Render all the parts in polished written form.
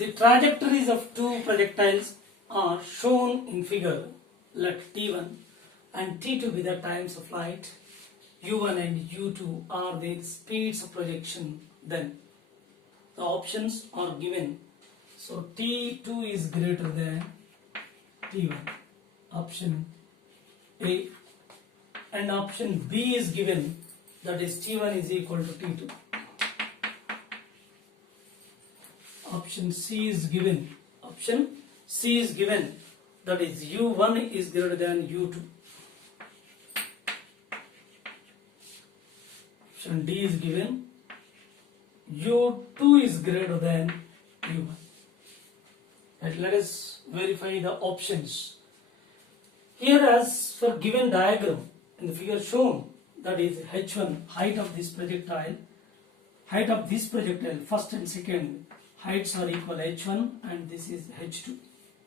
The trajectories of two projectiles are shown in figure. Let T1 and T2 be the times of flight. U1 and U2 are their speeds of projection. Then the options are given. So T2 is greater than T1. Option A. And option B is given, that is T1 is equal to T2. Option C is given. Option C is given, that is U1 is greater than U2. Option D is given, U2 is greater than U1. And let us verify the options. Here, as for given diagram in the figure shown, that is H1, height of this projectile, first and second heights are equal H1 and this is H2.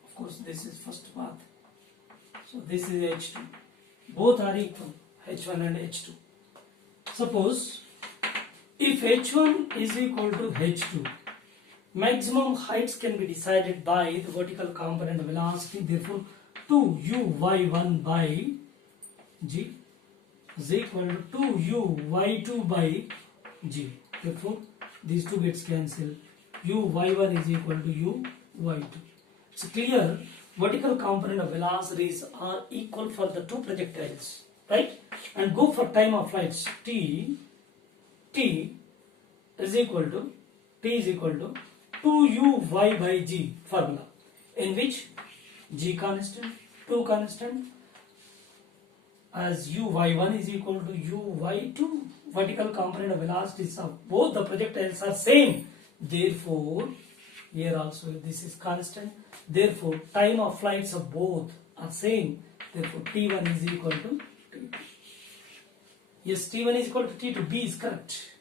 Of course, this is first path. So this is H2. Both are equal, H1 and H2. Suppose if H1 is equal to H2, maximum heights can be decided by the vertical component of velocity. Therefore, 2uy1 by g is equal to 2uy2 by g. Therefore, these two gets cancelled. uy1 is equal to uy2. It's clear vertical component of velocities are equal for the two projectiles, right? And go for time of flights. T is equal to 2uy by g formula, in which g constant, 2 constant, as uy1 is equal to uy2. Vertical component of velocities of both the projectiles are same. Therefore, here also this is constant. Therefore, time of flights of both are same. Therefore, T1 is equal to T2. Yes, T1 is equal to T2. B is correct.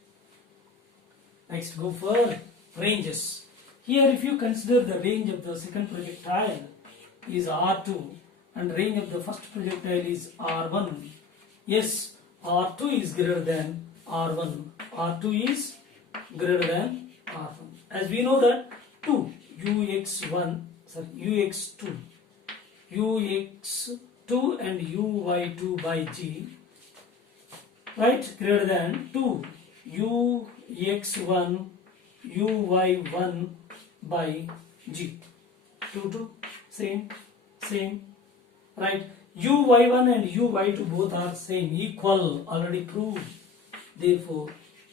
Next, go for ranges. Here, if you consider the range of the second projectile is R2 and range of the first projectile is R1. Yes, R2 is greater than R1. R2 is greater than R1. As we know that UX2 and UY2 by G, right, greater than 2 UX1 UY1 by G. 2 same, right? UY1 and UY2 both are same, equal, already proved. Therefore,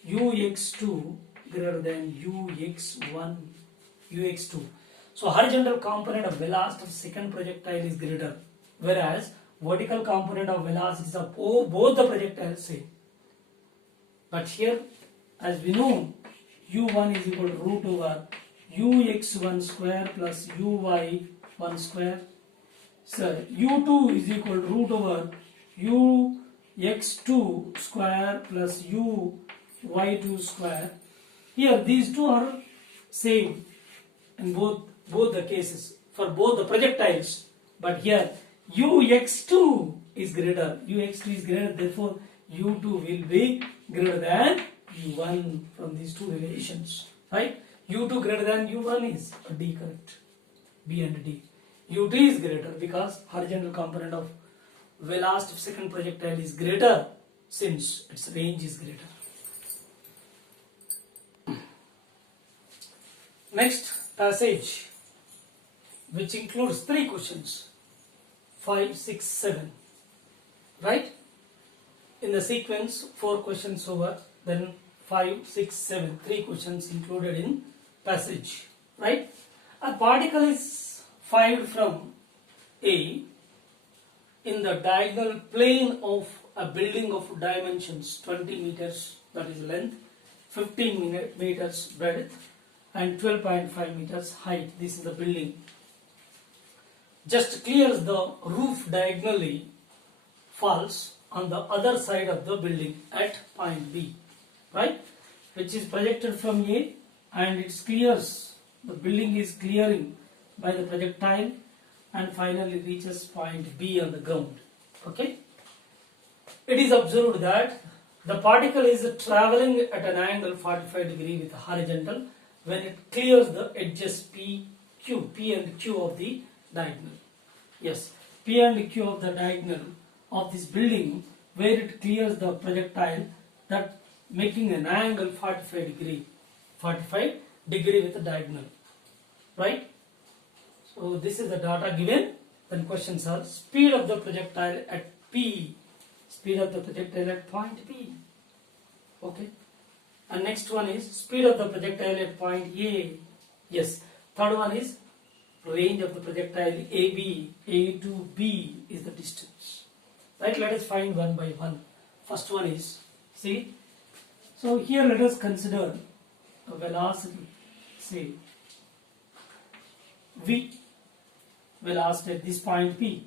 UX2 greater than UX2. So horizontal component of velocity of second projectile is greater, whereas vertical component of velocities of both the projectiles same. But here, as we know, U1 is equal to root over UX1 square plus UY1 square. So U2 is equal to root over UX2 square plus UY2 square. Here these two are same in both the cases for both the projectiles. But here UX2 is greater. Therefore U2 will be greater than U1 from these two relations. Right? U2 greater than U1 is a D, correct? B and D. U2 is greater because horizontal component of velocity of second projectile is greater since its range is greater. Next passage, which includes 3 questions, 5, 6, 7, right? In the sequence, 4 questions over, then 5, 6, 7, 3 questions included in passage, right? A particle is fired from A in the diagonal plane of a building of dimensions 20 meters, that is length, 15 meters breadth, and 12.5 meters height. This is the building. Just clears the roof diagonally, falls on the other side of the building at point B, right? Which is projected from A, and it clears, the building is clearing by the projectile and finally reaches point B on the ground. Okay? It is observed that the particle is traveling at an angle 45 degree with horizontal when it clears the edges P and Q of the diagonal. Yes, P and Q of the diagonal of this building, where it clears the projectile, that making an angle 45 degree with the diagonal, right? So this is the data given. Then questions are speed of the projectile at P, speed of the projectile at point P. Okay. And next one is speed of the projectile at point A. Yes. Third one is range of the projectile AB. A to B is the distance. Right. Let us find one by one. First one is, see. So here let us consider a velocity. Say V. Velocity at this point P.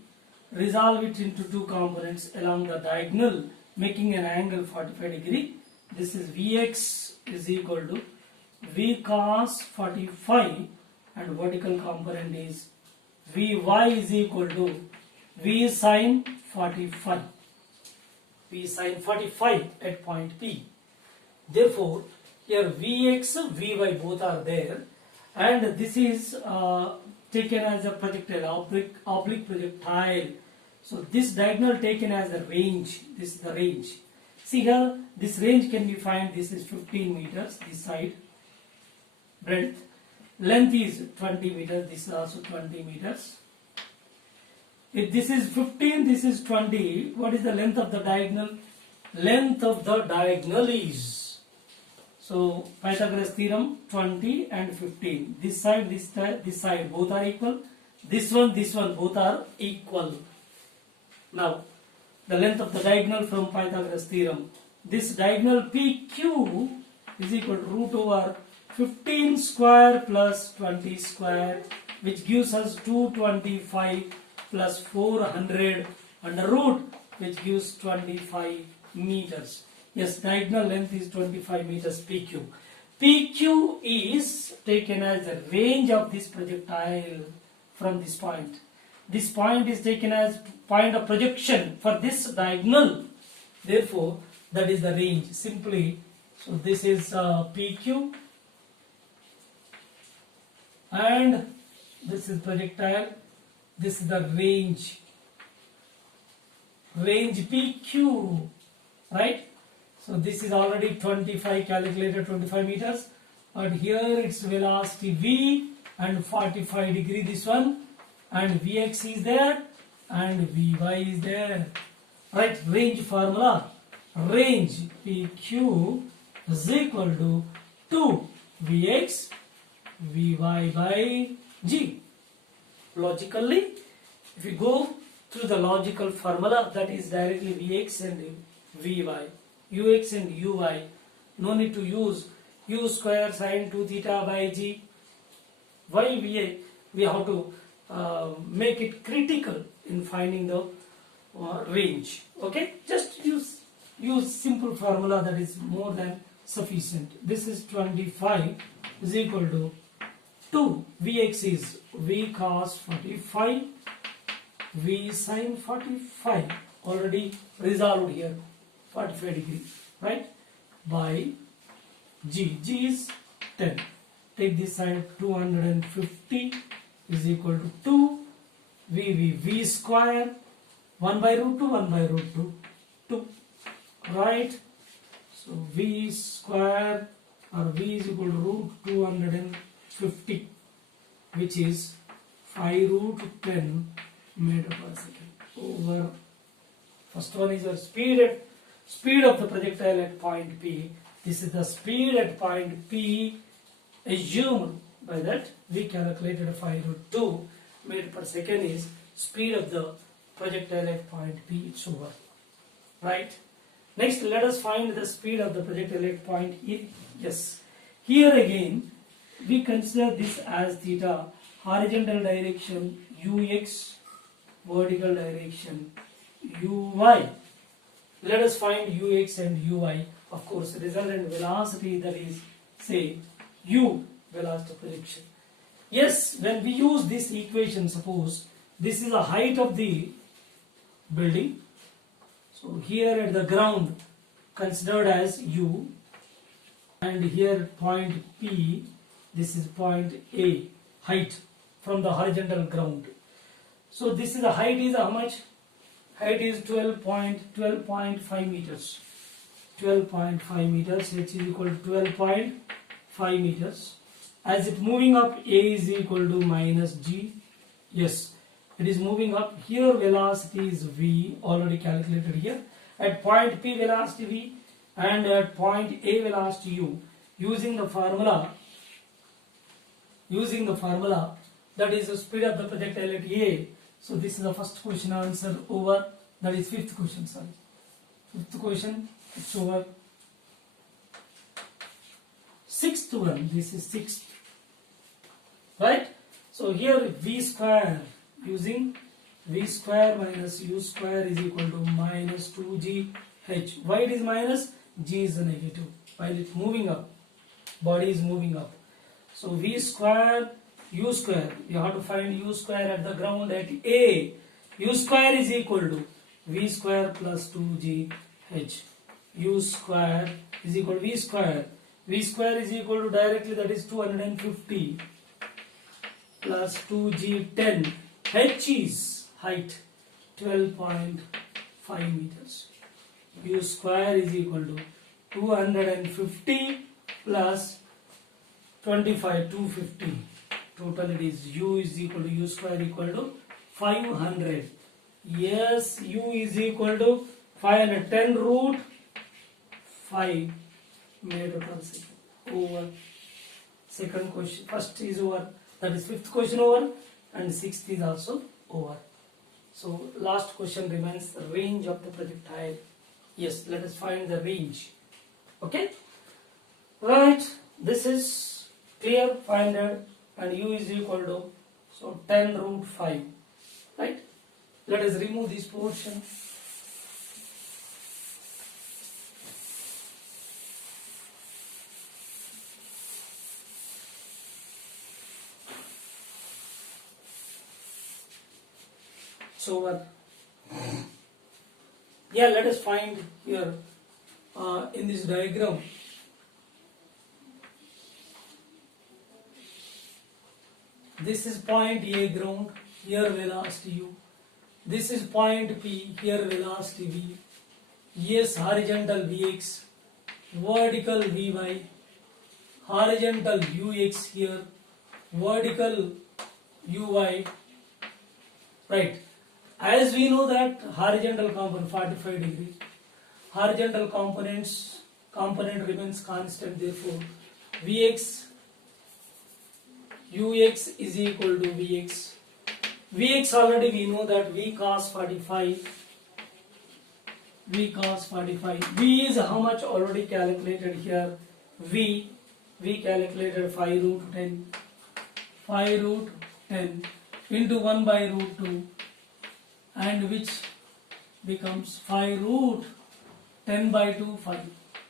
Resolve it into two components along the diagonal, making an angle 45 degree. This is Vx is equal to V cos 45, and vertical component is Vy is equal to V sin 45. V sin 45 at point P. Therefore, here Vx, Vy both are there, and this is taken as a projectile, oblique projectile. So this diagonal taken as a range. This is the range. See here, this range can be found. This is 15 meters, this side breadth. Length is 20 meters, this is also 20 meters. If this is 15, this is 20, what is the length of the diagonal? Length of the diagonal is, so Pythagoras theorem, 20 and 15. This side, this side, both are equal. This one, both are equal. Now, the length of the diagonal from Pythagoras theorem. This diagonal PQ is equal to root over 15 square plus 20 square, which gives us 225 plus 400 under root, which gives 25 meters. Yes, diagonal length is 25 meters PQ. PQ is taken as the range of this projectile from this point. This point is taken as point of projection for this diagonal. Therefore, that is the range. Simply, so this is PQ, and this is projectile. This is the range. Range PQ, right? So this is already 25 calculated, 25 meters. But here its velocity V and 45 degree this one, and Vx is there and Vy is there. Right, range formula. Range PQ is equal to 2 Vx Vy by G. Logically, if you go through the logical formula, that is directly Vx and Vy, Ux and Uy. No need to use U square sine 2 theta by G. Why we have to make it critical in finding the range. Okay, just use simple formula, that is more than sufficient. This is 25 is equal to 2 Vx is V cos 45 V sin 45, already resolved here, 45 degree, right, by G. G is 10. Take this side, 250 is equal to 2 V square, 1 by root 2, 1 by root 2, right? So V square or V is equal to root 250, which is 5 root 10 meter per second over. First one is the speed of the projectile at point P. This is the speed at point P assumed. By that we calculated 5 root 2 meter per second is speed of the projectile at point P. It's over, right? Next, let us find the speed of the projectile at point E. Yes, here again we consider this as theta, horizontal direction Ux, vertical direction Uy. Let us find Ux and Uy. Of course, resultant velocity, that is, say, U, velocity of projection. Yes, when we use this equation, suppose this is the height of the building. So here at the ground considered as U, and here point P This is point A, height from the horizontal ground. So this is the height is how much? Height is 12.5 meters. 12.5 meters, h is equal to 12.5 meters. As it moving up, A is equal to minus G. Yes, it is moving up. Here velocity is V, already calculated here. At point P velocity V and at point A velocity U. Using the formula that is the speed of the projectile at A. So this is the first question answer over. That is fifth question, sorry. Fifth question, it's over. Sixth one, this is sixth. Right? So here V square, using V square minus U square is equal to minus 2GH. Why it is minus? G is a negative. While it's moving up, body is moving up. So V square, U square, you have to find U square at the ground at A. U square is equal to V square plus 2GH. U square is equal to V square. V square is equal to directly, that is 250 plus 2G10. H is height 12.5 meters. U square is equal to 250 plus 25, 250. Total it is U is equal to U square equal to 500. Yes, U is equal to 510 root 5 meter per second. Over. Second question, first is over. That is fifth question over, and sixth is also over. So last question remains the range of the projectile. Yes, let us find the range. Okay. Right. This is clear. 500 and U is equal to, so 10 root 5. Right. Let us remove this portion. So yeah, let us find here in this diagram. This is point A ground, here velocity U. This is point P, here velocity V. Yes, horizontal Vx, vertical Vy, horizontal Ux here, vertical Uy. Right. As we know that horizontal component 45 degrees, horizontal component remains constant, therefore Vx, Ux is equal to Vx. Vx already we know that V cos 45. V cos 45. V is how much already calculated here? V calculated 5 root 10. 5 root 10 into 1 by root 2. And which becomes 5 root 10 by 2, 5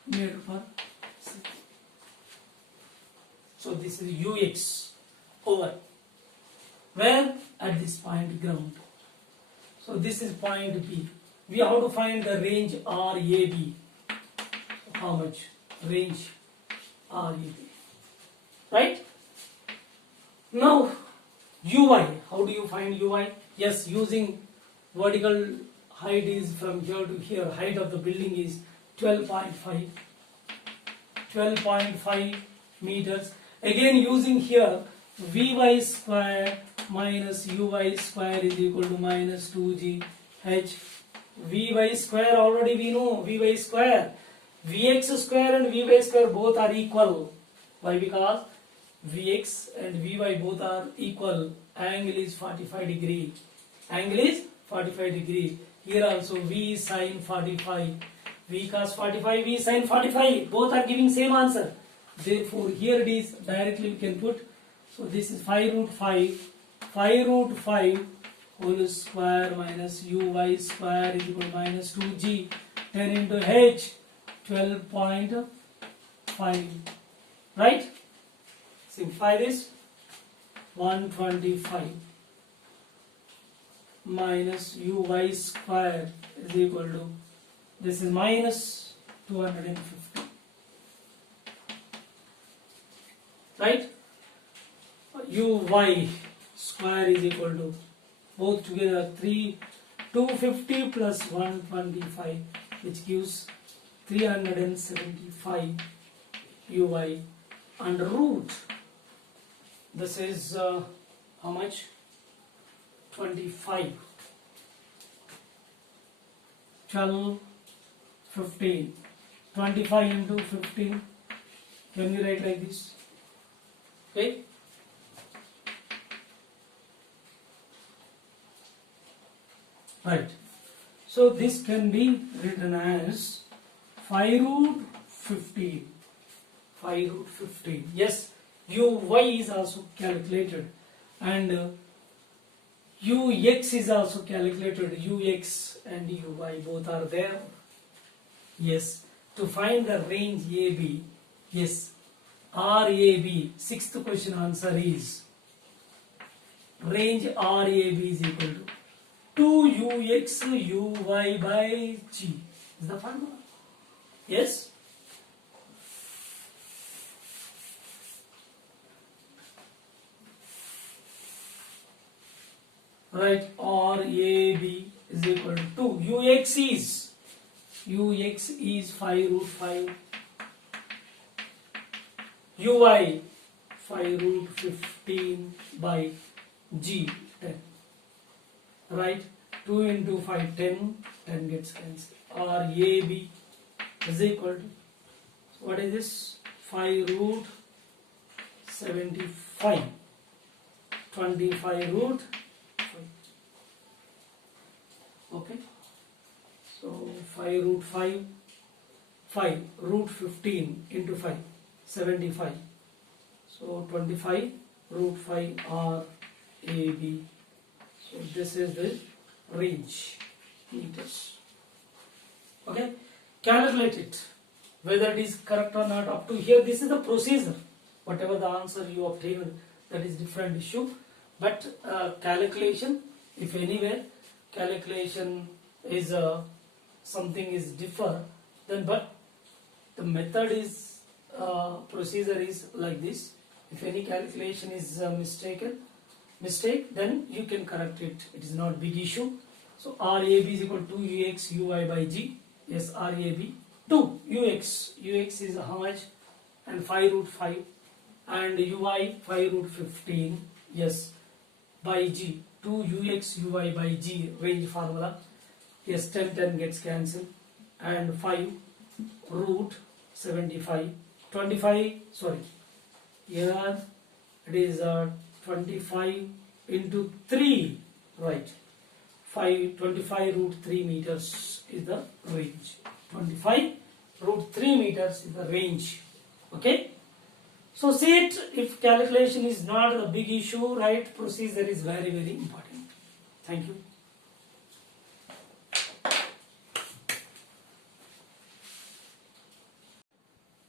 meter per second. So this is Ux over. Where? At this point ground. So this is point P. We have to find the range RAB. How much? Range RAB. Right? Now Uy. How do you find Uy? Yes, using vertical height is from here to here. Height of the building is 12.5. 12.5 meters. Again using here Vy square minus Uy square is equal to minus 2GH. Vy square already we know. Vy square. Vx square and Vy square both are equal. Why? Because Vx and Vy both are equal. Angle is 45 degree. Angle is 45 degree. Here also V sin 45. V cos 45, V sin 45. Both are giving same answer. Therefore here it is directly we can put. So this is 5 root 5. 5 root 5 whole square minus Uy square is equal to minus 2G. 10 into H 12.5. Right? Simplify this. 125 minus Uy square is equal to, this is minus 250. Right? uy square is equal to both together 250 plus 125, which gives 375 uy under root. This is how much? 25. 12, 15. 25 into 15. Can we write like this? Okay. Right. So this can be written as 5 root 15. 5 root 15. Yes, uy is also calculated, and ux is also calculated. Ux and uy both are there. Yes, to find the range AB, yes, RAB, sixth question answer is range RAB is equal to 2ux uy by g. Is the formula? Yes. Right, RAB is equal to ux is 5 root 5, uy 5 root 15 by g 10. Right, 2 into 5 10, 10 gets cancelled. RAB is equal to, what is this? 5 root 75, 25 root 5. Okay, so 5 root 5, 5 root 15 into 5, 75. So 25 root 5 RAB. So this is the range meters. Okay, calculate it whether it is correct or not. Up to here, this is the procedure. Whatever the answer you obtain, that is different issue. But calculation, if anywhere calculation is something is differ, then but the method is procedure is like this. If any calculation is mistake, then you can correct it. It is not big issue. So RAB is equal to ux uy by g. Yes, RAB 2 ux is how much? And 5 root 5, and uy 5 root 15. Yes, by g 2 ux uy by g, range formula. Yes, 10 gets cancelled, and 5 root 75, 25. Sorry, here it is 25 into 3, right? 25 root 3 meters is the range. 25 root 3 meters is the range. Okay. So see it, if calculation is not a big issue, right? Procedure is very, very important. Thank you.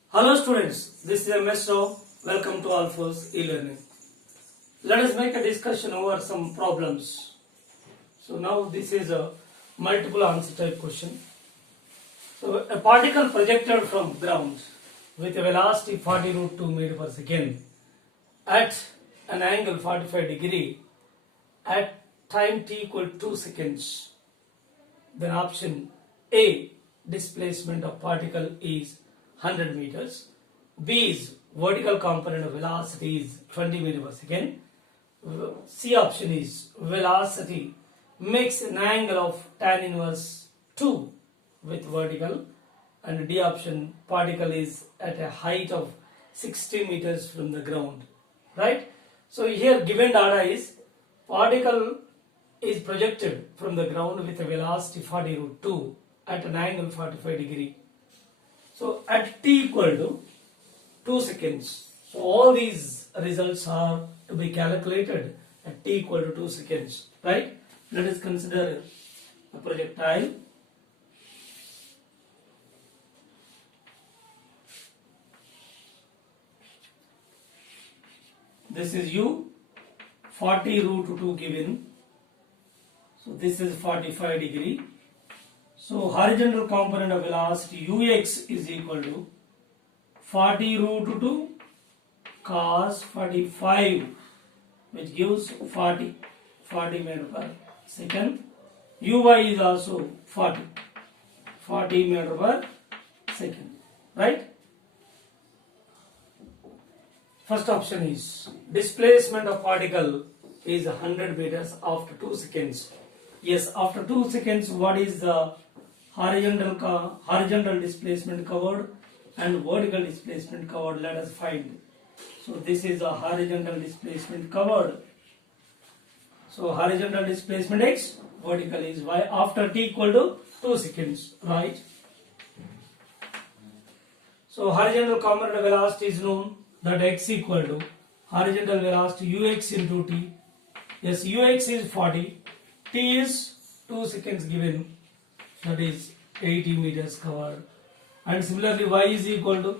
Hello students, this is MS Rao. Welcome to ALPHORES e-learning. Let us make a discussion over some problems. So now this is a multiple answer type question. So a particle projected from ground with a velocity 40 root 2 meter per second at an angle 45 degree at time t equal 2 seconds. Then option A, displacement of particle is 100 meters. B is vertical component of velocity is 20 meter per second. C option is velocity makes an angle of tan inverse 2 with vertical, and D option, particle is at a height of 60 meters from the ground. Right? So here given data is particle is projected from the ground with a velocity 40 root 2 at an angle 45 degree. So at t equal to 2 seconds. So all these results are to be calculated at t equal to 2 seconds. Right? Let us consider a projectile. This is u, 40 root 2 given. So this is 45 degree. So horizontal component of velocity ux is equal to 40 root 2 cos 45 which gives 40 meter per second. Uy is also 40 meter per second, right? First option is displacement of particle is 100 meters after 2 seconds. Yes, after 2 seconds, what is the horizontal displacement covered and vertical displacement covered? Let us find. So this is the horizontal displacement covered. So horizontal displacement x, vertical is y after t equal to 2 seconds, right? So horizontal component velocity is known, that x equal to horizontal velocity ux into t. Yes, ux is 40, t is 2 seconds given, that is 80 meters covered. And similarly y is equal to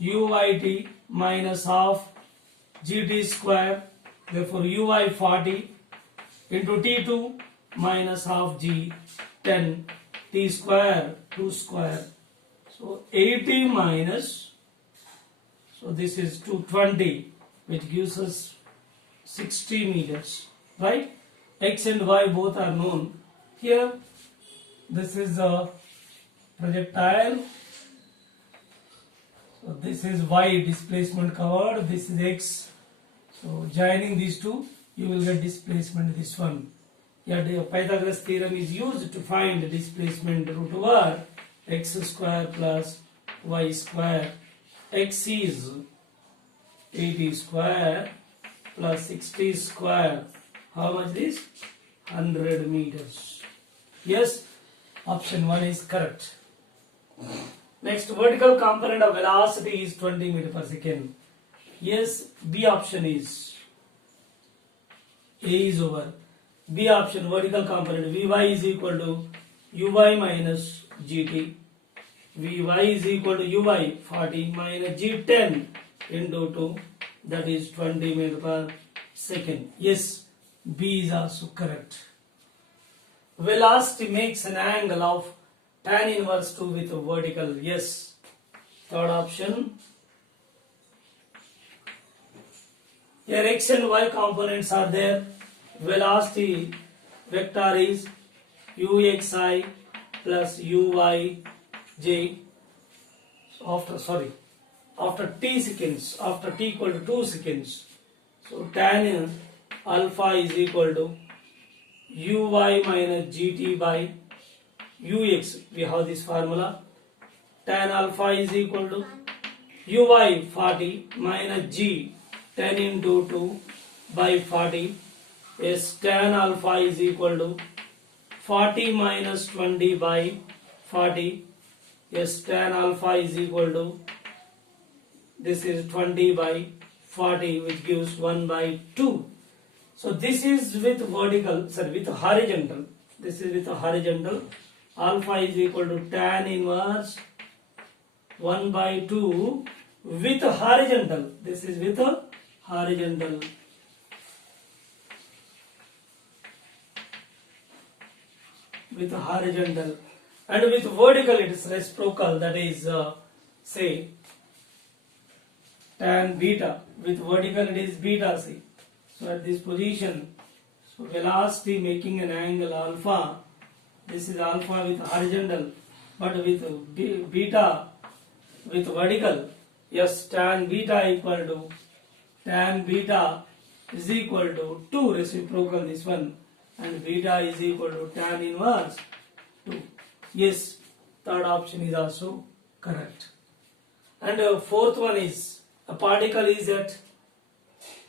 uyt minus half gt square, therefore uy 40 into t2 minus half g 10 t square 2 square. So 80 minus, so this is 220, which gives us 60 meters, right? X and y both are known. Here this is a projectile. So this is y displacement covered, this is x. So joining these two, you will get displacement this one. Here the Pythagoras theorem is used to find the displacement root over x square plus y square. X is 80 square plus 60 square. How much is? 100 meters. Yes, option 1 is correct. Next, vertical component of velocity is 20 meter per second. Yes, B option is. A is over. B option, vertical component Vy is equal to Uy minus Gt. Vy is equal to Uy 40 minus G10 into 2, that is 20 meter per second. Yes, B is also correct. Velocity makes an angle of tan inverse 2 with a vertical. Yes, third option. Here x and y components are there. Velocity vector is uxi plus uyj. After t seconds, after t equal to 2 seconds, so tan alpha is equal to uy minus gt by ux. We have this formula. Tan alpha is equal to uy 40 minus g 10 into 2 by 40. Yes, tan alpha is equal to 40 minus 20 by 40. Yes, tan alpha is equal to, this is 20 by 40, which gives 1 by 2. So this is with vertical, with horizontal. This is with horizontal. Alpha is equal to tan inverse 1 by 2 with horizontal. This is with horizontal. With horizontal. And with vertical it is reciprocal, that is say tan beta. With vertical it is beta c. So at this position, so velocity making an angle alpha. This is alpha with horizontal, but with beta with vertical. Yes, tan beta equal to, tan beta is equal to 2, reciprocal this one, and beta is equal to tan inverse 2. Yes, third option is also correct. And fourth one is, a particle is at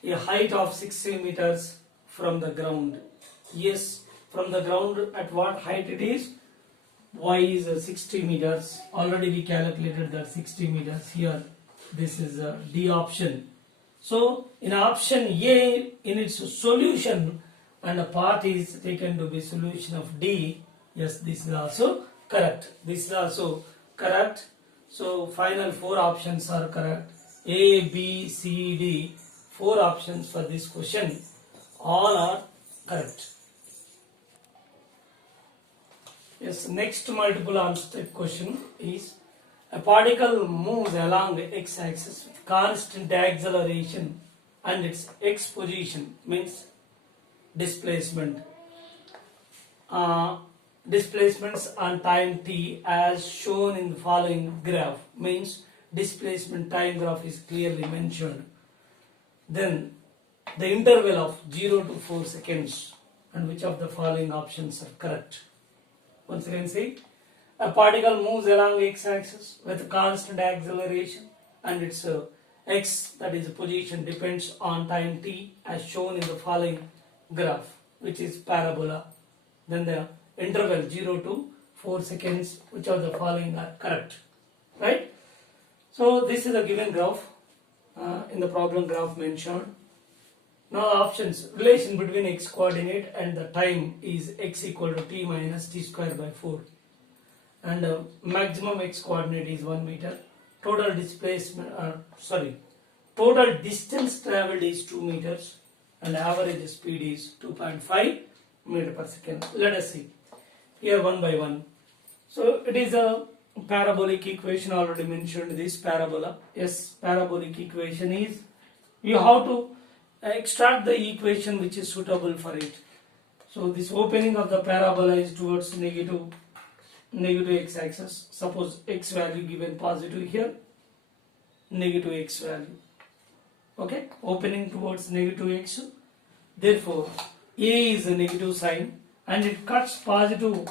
a height of 60 meters from the ground. Yes, from the ground, at what height it is? Y is 60 meters. Already we calculated that 60 meters here. This is D option. So in option A, in its solution, and a part is taken to be solution of D. Yes, this is also correct. This is also correct. So final 4 options are correct. A, B, C, D. 4 options for this question. All are correct. Yes, next multiple answer question is, a particle moves along the x-axis with constant acceleration and its x position means displacement. Displacements on time t as shown in the following graph means displacement time graph is clearly mentioned. Then the interval of 0 to 4 seconds, and which of the following options are correct? Once again say, a particle moves along x-axis with constant acceleration and its x, that is position, depends on time t as shown in the following graph, which is parabola. Then the interval 0 to 4 seconds, which of the following are correct? Right? So this is a given graph in the problem graph mentioned. Now options, relation between x coordinate and the time is x equal to t minus t square by 4. And maximum x coordinate is 1 meter. Total displacement, total distance traveled is 2 meters and average speed is 2.5 meter per second. Let us see here one by one. So it is a parabolic equation, already mentioned this parabola. Yes, parabolic equation is, you have to extract the equation which is suitable for it. So this opening of the parabola is towards negative x-axis. Suppose x value given positive here, negative x value. Okay, opening towards negative x. Therefore, a is a negative sign and it cuts positive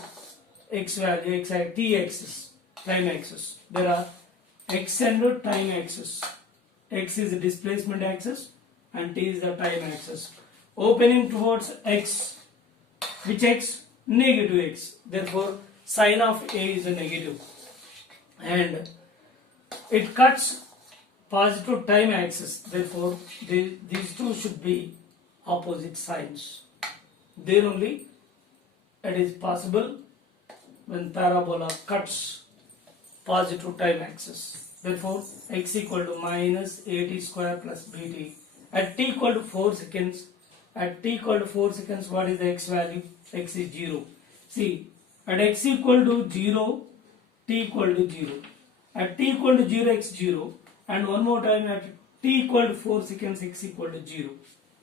x value, t axis, time axis. There are x and time axis. X is the displacement axis and t is the time axis. Opening towards x, which x? Negative x. Therefore, sign of a is a negative. And it cuts positive time axis. Therefore, these two should be opposite signs. There only it is possible when parabola cuts positive time axis. Therefore, x equal to minus at square plus bt. At t equal to 4 seconds, what is the x value? X is 0. See, at x equal to 0, t equal to 0. At t equal to 0, x 0. And one more time at t equal to 4 seconds, x equal to 0.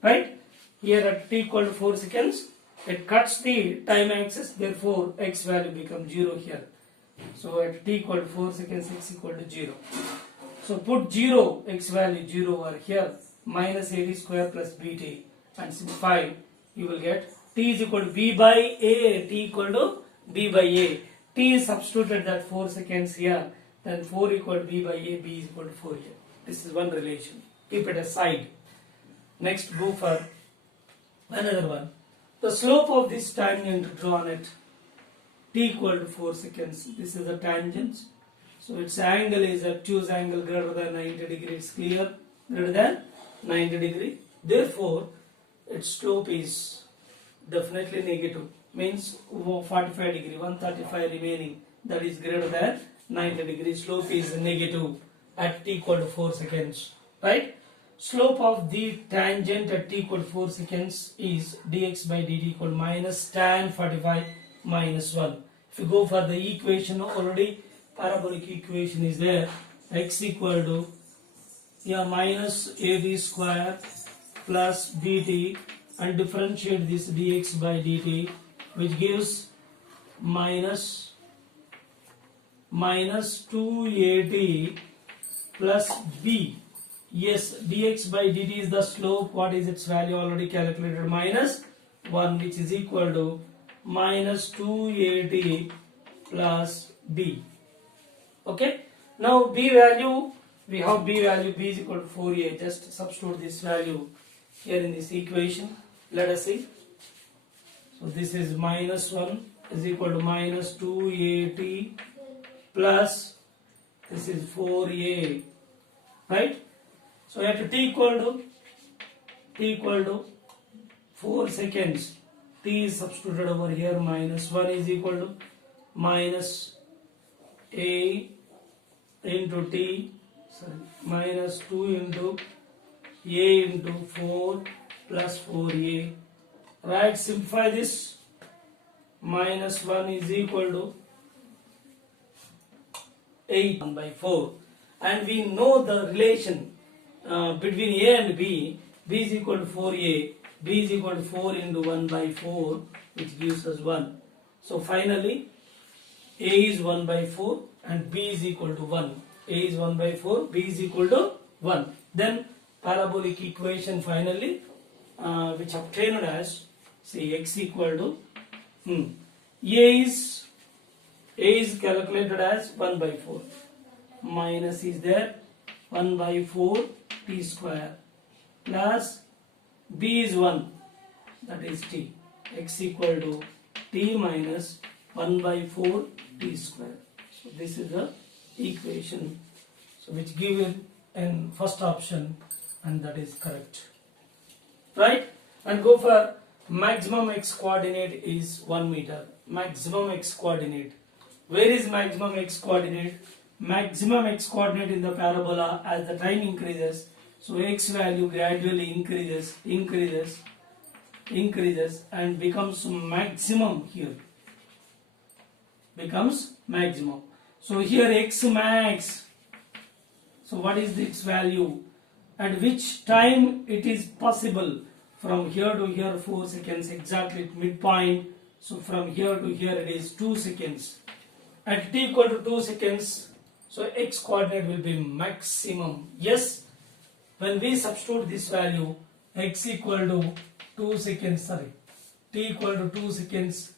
Right? Here at t equal to 4 seconds, it cuts the time axis, therefore x value becomes 0 here. So at t equal to 4 seconds, x equal to 0. So put 0, x value 0 over here, minus at square plus bt, and simplify, you will get t is equal to b by a, t equal to b by a. T is substituted that 4 seconds here, then 4 equal to b by a, b is equal to 4 here. This is one relation. Keep it aside. Next, go for another one. The slope of this tangent drawn at t equal to 4 seconds. This is the tangent. So its angle is obtuse angle greater than 90 degrees. Clear? Greater than 90 degree. Therefore, its slope is definitely negative. Means 45 degree, 135 remaining. That is greater than 90 degree. Slope is negative at t equal to 4 seconds. Right? Slope of the tangent at t equal to 4 seconds is dx by dt equal to minus tan 45 minus 1. If you go for the equation, already parabolic equation is there. X equal to minus ab square plus bt, and differentiate this dx by dt, which gives minus 2at plus b. Yes, dx by dt is the slope. What is its value? Already calculated. Minus 1, which is equal to minus 2at plus b. Okay. Now b value, we have b value, b is equal to 4a. Just substitute this value here in this equation. Let us see. So this is minus 1 is equal to minus 2at plus this is 4a. Right? So at t equal to 4 seconds, t is substituted over here. Minus 1 is equal to minus a into t, minus 2 into a into 4 plus 4a. Right, simplify this. Minus 1 is equal to 8 by 4. And we know the relation between a and b. b is equal to 4a, b is equal to 4 into 1 by 4, which gives us 1. So finally a is 1 by 4 and b is equal to 1. A is 1 by 4, b is equal to 1. Then parabolic equation finally which obtained as, say, x equal to a is calculated as 1 by 4 minus is there 1 by 4 t square plus b is 1, that is t, x equal to t minus 1 by 4 t square. So this is the equation, so which given in first option, and that is correct, right? And go for maximum x coordinate is 1 meter. Maximum x coordinate, where is maximum x coordinate? Maximum x coordinate in the parabola as the time increases, so x value gradually increases and becomes maximum here, becomes maximum. So here x max, so what is its value? At which time it is possible? From here to here 4 seconds, exactly at midpoint. So from here to here it is 2 seconds. At t equal to 2 seconds, so x coordinate will be maximum. Yes, when we substitute this value, x equal to 2 seconds, t equal to 2 seconds,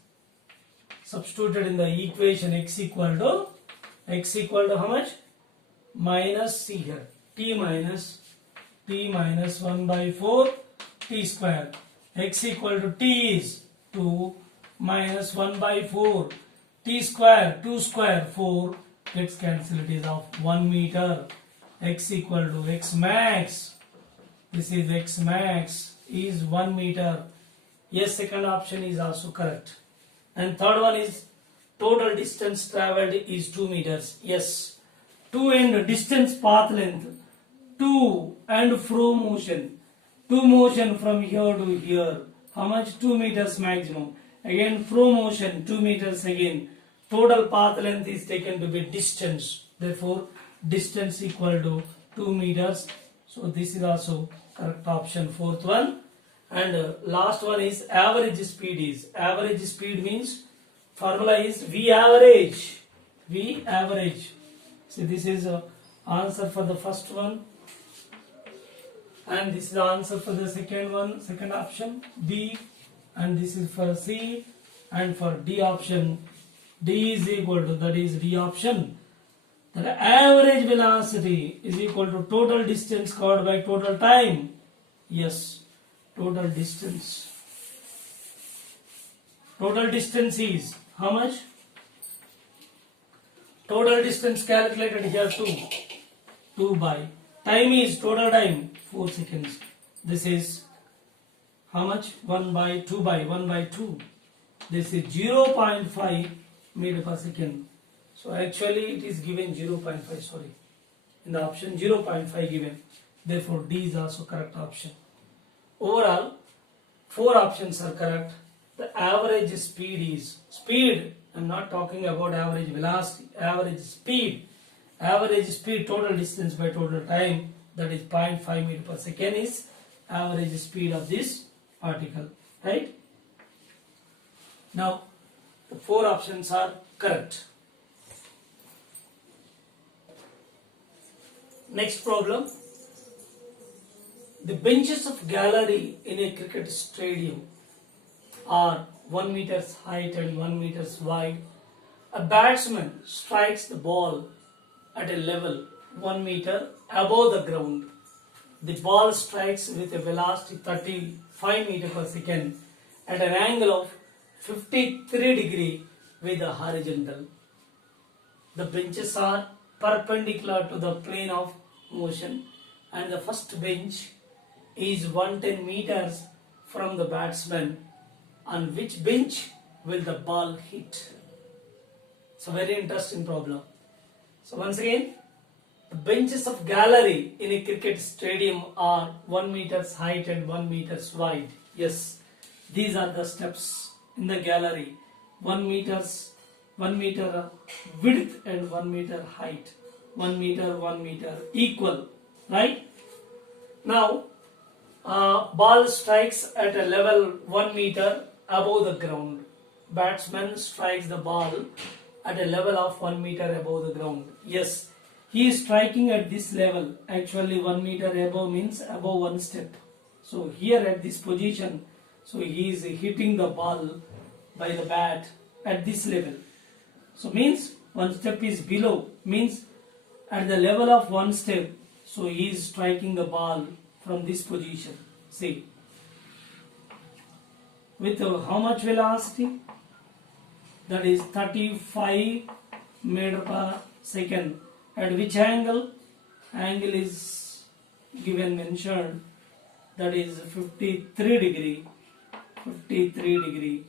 substituted in the equation, x equal to how much? Minus, see here, t minus 1 by 4 t square. X equal to t is 2 minus 1 by 4 t square, 2 square 4 gets cancelled, it is of 1 meter. X equal to x max, this is x max is 1 meter. Yes, second option is also correct. And third one is total distance travelled is 2 meters. Yes, to and distance path length, to and fro motion, to motion from here to here, how much? 2 meters maximum. Again fro motion 2 meters again. Total path length is taken to be distance, therefore distance equal to 2 meters. So this is also correct option, fourth one. And last one is average speed is, average speed means formula is V average. So this is answer for the first one, and this is the answer for the second one, second option B, and this is for C, and for D option, D is equal to, that is D option, the average velocity is equal to total distance covered by total time. Yes, total distance is how much? Total distance calculated here 2 by time is total time 4 seconds. This is how much? 1 by 2 by 1 by 2. This is 0.5 meter per second. So actually it is given 0.5, sorry, in the option 0.5 given. Therefore D is also correct option. Overall 4 options are correct. The average speed is, speed, I am not talking about average velocity, average speed, total distance by total time, that is 0.5 meter per second is average speed of this particle, right? Now the 4 options are correct. Next problem. The benches of gallery in a cricket stadium are 1 meter's height and 1 meter's wide. A batsman strikes the ball at a level 1 meter above the ground. The ball strikes with a velocity 35 meter per second at an angle of 53 degree with the horizontal. The benches are perpendicular to the plane of motion, and the first bench is 110 meters from the batsman. On which bench will the ball hit? It's a very interesting problem. So once again, the benches of gallery in a cricket stadium are 1 meter's height and 1 meter's wide. Yes, these are the steps in the gallery. 1 meter width and 1 meter height. 1 meter equal, right? Now Ball strikes at a level 1 meter above the ground. Batsman strikes the ball at a level of 1 meter above the ground. Yes, he is striking at this level. Actually 1 meter above means above one step. So here at this position, so he is hitting the ball by the bat at this level. So means one step is below, means at the level of one step. So he is striking the ball from this position. See, with how much velocity? That is 35 meter per second. At which angle? Angle is given mentioned, that is 53 degree. 53 degree.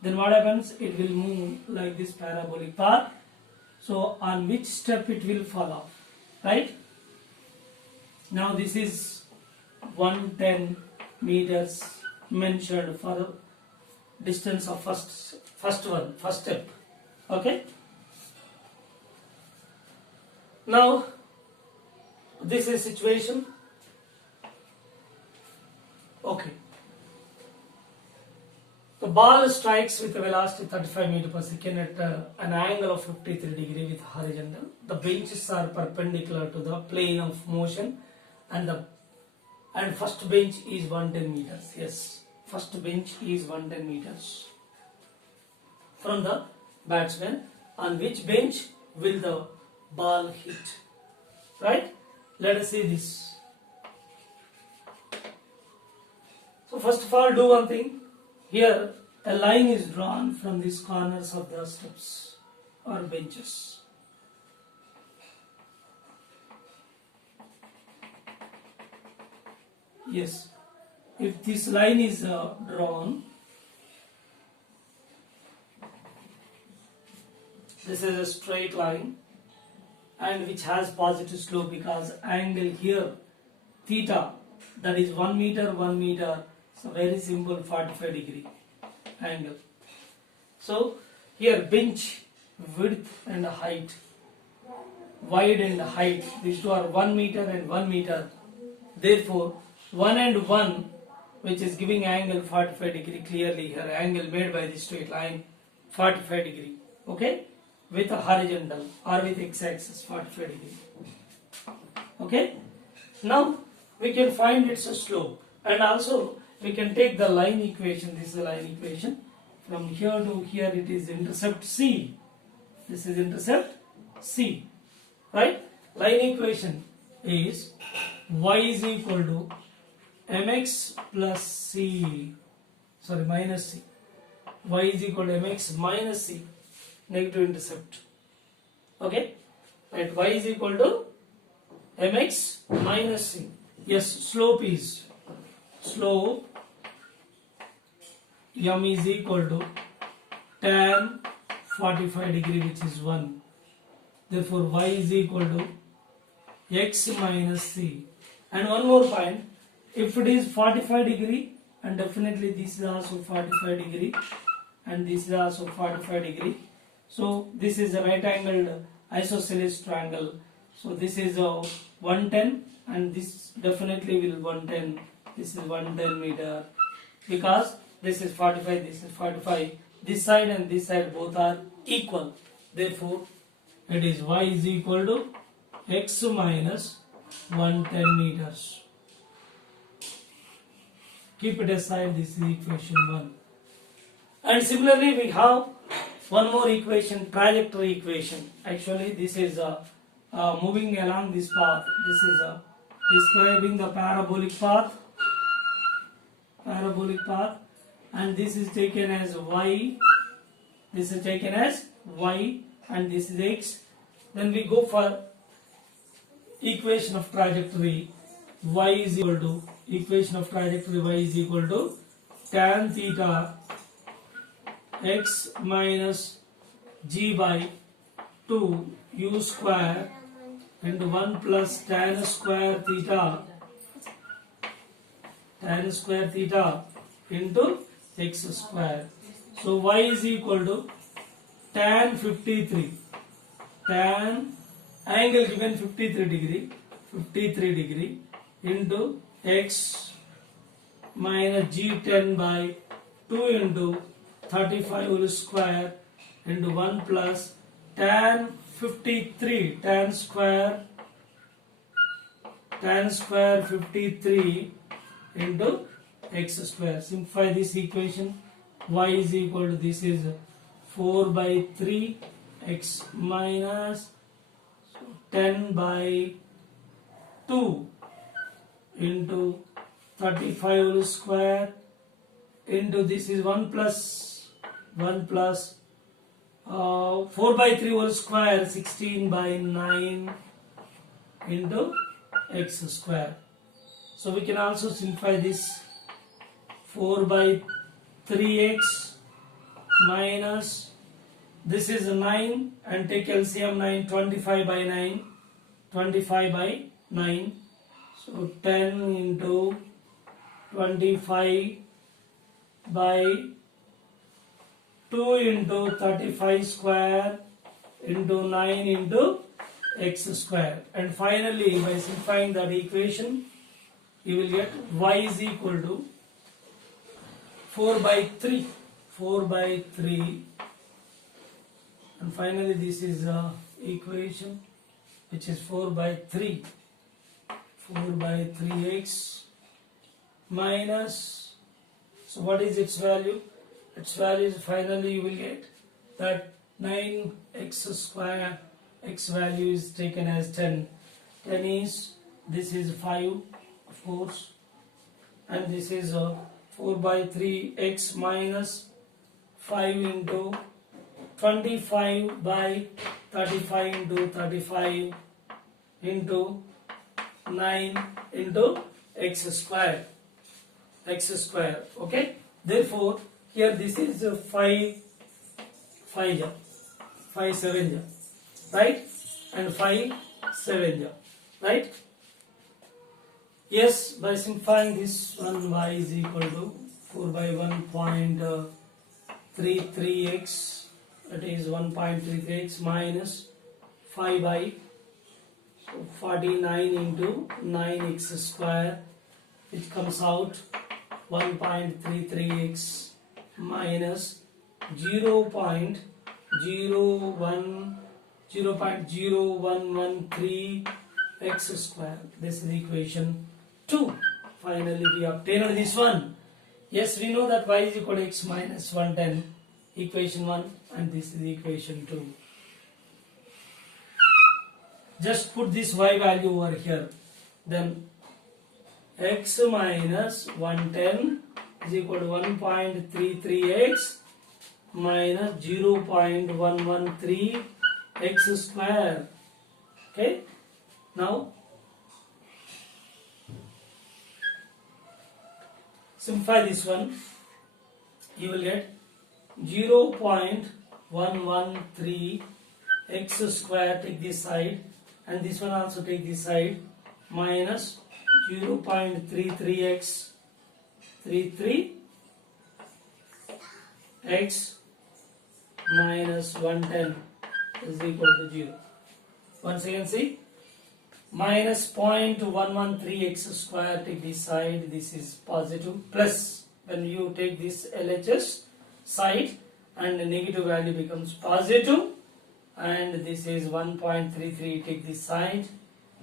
Then what happens? It will move like this parabolic path. So on which step it will fall off, right? Now this is 110 meters mentioned for distance of first step. Okay. Now this is situation. Okay. The ball strikes with a velocity 35 meters per second at an angle of 53 degree with horizontal. The benches are perpendicular to the plane of motion, and first bench is 110 meters. Yes, first bench is 110 meters from the batsman. On which bench will the ball hit? Right? Let us see this. So first of all, do one thing. Here a line is drawn from these corners of the steps or benches. Yes, if this line is drawn, this is a straight line and which has positive slope, because angle here theta, that is 1 meter, so very simple 45 degree angle. So here bench width and height, wide and height, these two are 1 meter and 1 meter. Therefore 1 and 1, which is giving angle 45 degree, clearly here angle made by this straight line 45 degree. Okay, with a horizontal or with x-axis 45 degree. Okay, now we can find its slope, and also we can take the line equation. This is the line equation. From here to here it is intercept C. This is intercept C. Right? Line equation is y is equal to mx plus c. Sorry, minus c. Y is equal to mx minus c. Negative intercept. Okay? Right? Y is equal to mx minus c. Yes, slope is m is equal to tan 45 degree, which is 1. Therefore y is equal to x minus c. And one more point, if it is 45 degree, and definitely this is also 45 degree and this is also 45 degree, so this is a right angled isosceles triangle. So this is a 110 and this definitely will 110. This is 110 meter, because this is 45, this is 45. This side and this side both are equal. Therefore, it is y is equal to x minus 110 meters. Keep it aside, this is equation 1. And similarly, we have one more equation, trajectory equation. Actually, this is moving along this path. This is describing the parabolic path. And this is taken as y, this is taken as y, and this is x. Then we go for equation of trajectory. Y is equal to, equation of trajectory, y is equal to tan theta x minus g by 2 u square into 1 plus tan square theta into x square. So y is equal to tan 53, tan angle given 53 degree into x minus G10 by 2 into 35 whole square into 1 plus tan 53 tan square 53 into x square. Simplify this equation. Y is equal to, this is 4 by 3 x minus 10 by 2 into 35 whole square into, this is 1 plus 4 by 3 whole square 16 by 9 into x square. So we can also simplify this. 4 by 3x minus, this is 9 and take LCM 9, 25 by 9, 25 by 9. So 10 into 25 by 2 into 35 square into 9 into x square. And finally, by simplifying that equation, you will get y is equal to 4 by 3, and finally this is equation which is 4 by 3x minus, so what is its value? Its value is, finally you will get that 9x square, x value is taken as 10. 10 is, this is 5 of course, and this is 4 by 3x minus 5 into 25 by 35 into 35 into 9 into x square. Okay, therefore here this is 5 7, right, and 5 7, right. Yes, by simplifying this one, y is equal to 4 by 1.33x, that is 1.33x minus 5 by 49 into 9x square, which comes out 1.33x minus 0.0113 x square. This is equation 2. Finally we obtained this one. Yes, we know that y is equal to x minus 110, equation 1, and this is equation 2. Just put this y value over here. Then x minus 110 is equal to 1.33x minus 0.113 x square. Okay. Now simplify this one. You will get 0.113 x square, take this side, and this one also take this side, minus 0.33x minus 110 is equal to 0. Once again see, minus 0.113 x square, take this side, this is positive, plus when you take this LHS side and the negative value becomes positive, and this is 1.33, take this side,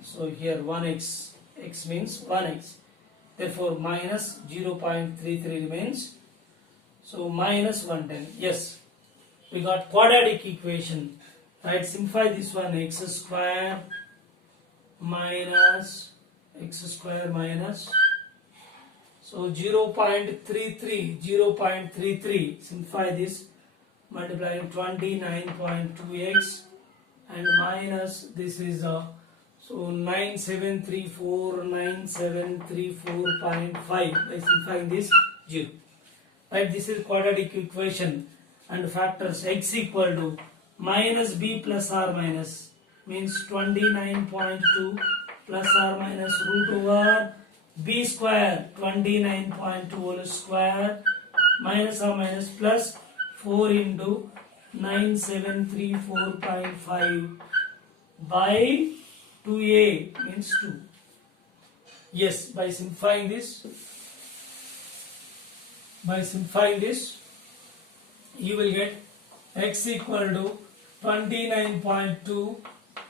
so here 1x, x means 1x, therefore minus 0.33 remains, so minus 110. Yes, we got quadratic equation, right? Simplify this one, x square minus, so 0.33, simplify this, multiplying 29.2x and minus, this is so 9734.5, by simplifying this 0, right? This is quadratic equation, and factors x equal to minus b plus r minus, means 29.2 plus or minus root over b square, 29.2 whole square, minus or minus plus 4 into 9734.5 by 2a, means 2. Yes, by simplifying this, By simplifying this, you will get x equal to 29.2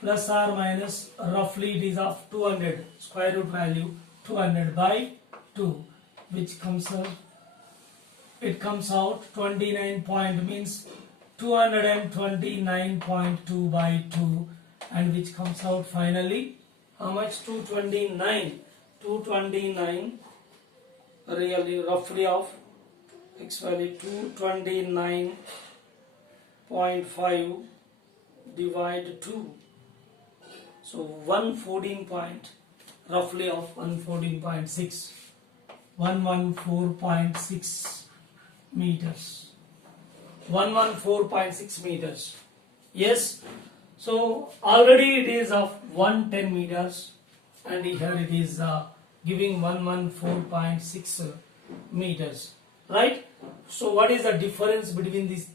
plus or minus roughly it is of 200, square root value 200 by 2, which comes out, it comes out 29 point means 229.2 by 2, and which comes out finally how much? 229 really roughly of x value 229.5 divide 2, so 114 point roughly of 114.6 114.6 meters, 114.6 meters. Yes, so already it is of 110 meters, and here it is giving 114.6 meters, right? So what is the difference between these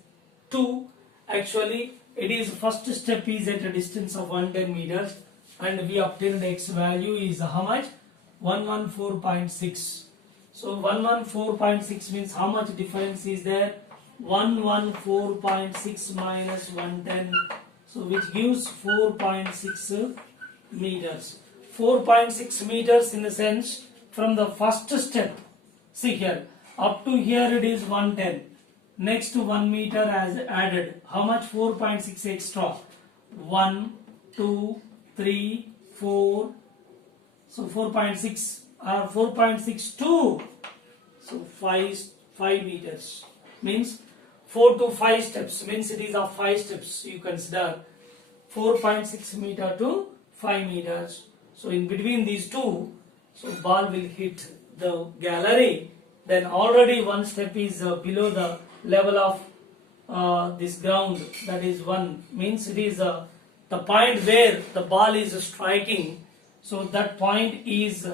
two? Actually, it is first step is at a distance of 110 meters, and we obtained x value is how much? 114.6. So 114.6 means how much difference is there? 114.6 minus 110, so which gives 4.6 meters. 4.6 meters in the sense from the first step, see here, up to here it is 110, next to 1 meter as added, how much? 4.6 extra, 1, 2, 3, 4, so 4.6 or 4.62, so 5 meters, means 4 to 5 steps, means it is of 5 steps. You consider 4.6 meter to 5 meters. So in between these two, so ball will hit the gallery. Then already one step is below the level of this ground, that is 1, means it is the point where the ball is striking. So that point is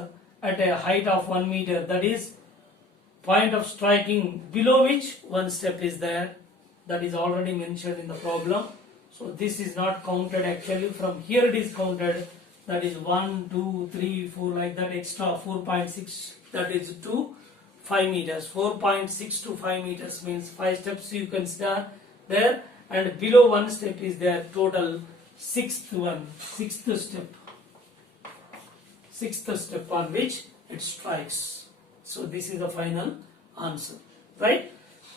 at a height of 1 meter, that is point of striking below which one step is there, that is already mentioned in the problem. So this is not counted actually, from here it is counted, that is 1, 2, 3, 4 like that, extra 4.6, that is to 5 meters. 4.6 to 5 meters means 5 steps you consider there, and below one step is there, total sixth step on which it strikes. So this is the final answer, right?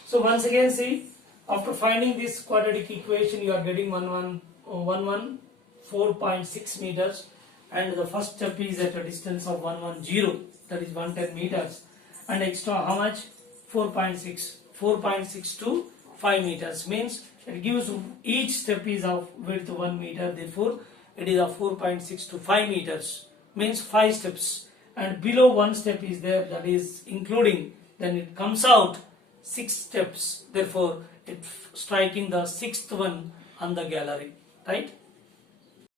So once again see, after finding this quadratic equation you are getting 114.6 meters, and the first step is at a distance of 110, that is 110 meters, and extra how much? 4.6 to 5 meters, means it gives each step is of width 1 meter, therefore it is of 4.6 to 5 meters, means 5 steps, and below one step is there, that is including, then it comes out 6 steps, therefore it striking the 6th one on the gallery, right?